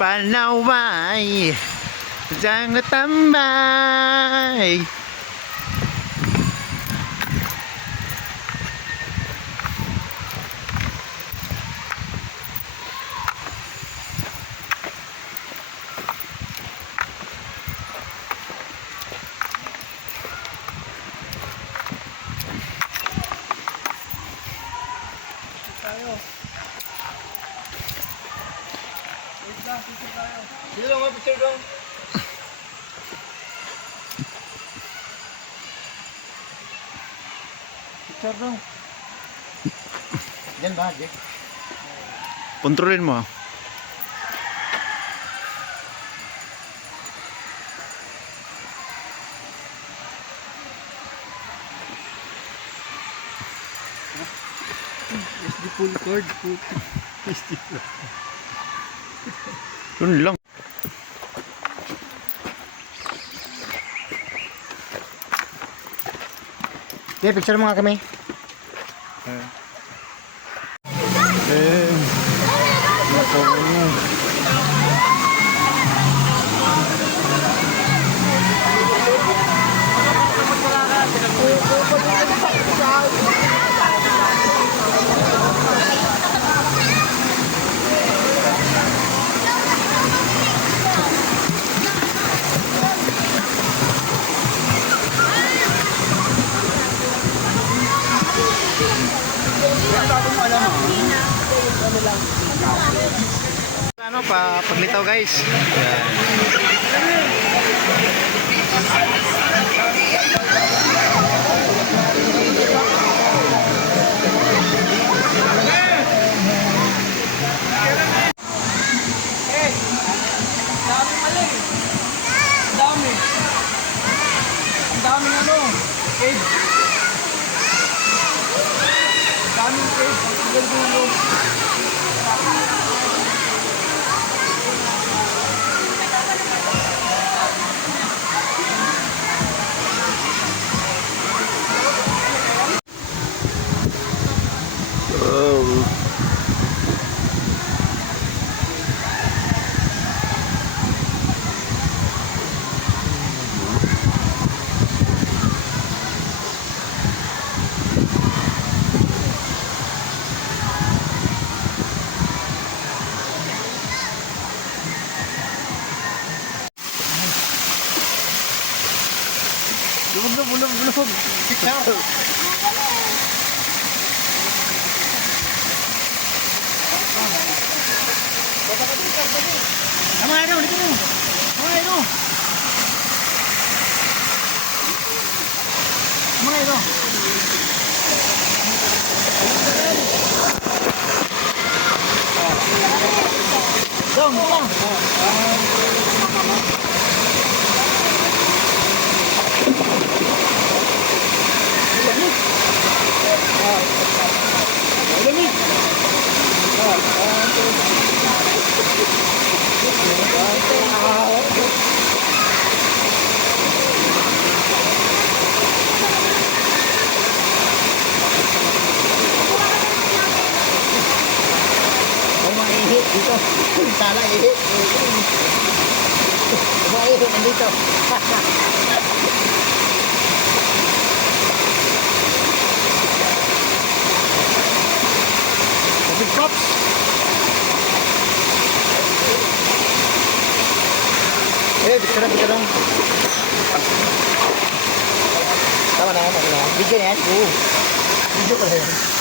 Panaway Jangan tambay. Sino lang mga picture doon? Picture doon. Yan ba, Jack? Kontrolin mo. SD full cord. SD full. Yun lang. Okay, picture mo nga kami. Ano pa paglitaw guys. Yan. Daming ano, cave. Daming cave, ang tagal dulo. Bulog. Picture. Mga ano, dito mo. Mga ano. Mga ano. Dong, dong. Dito, sana ihi. Mga ihi nandito. Big cops. Picture lang. Tama na. Video na yan. Video ko na yan.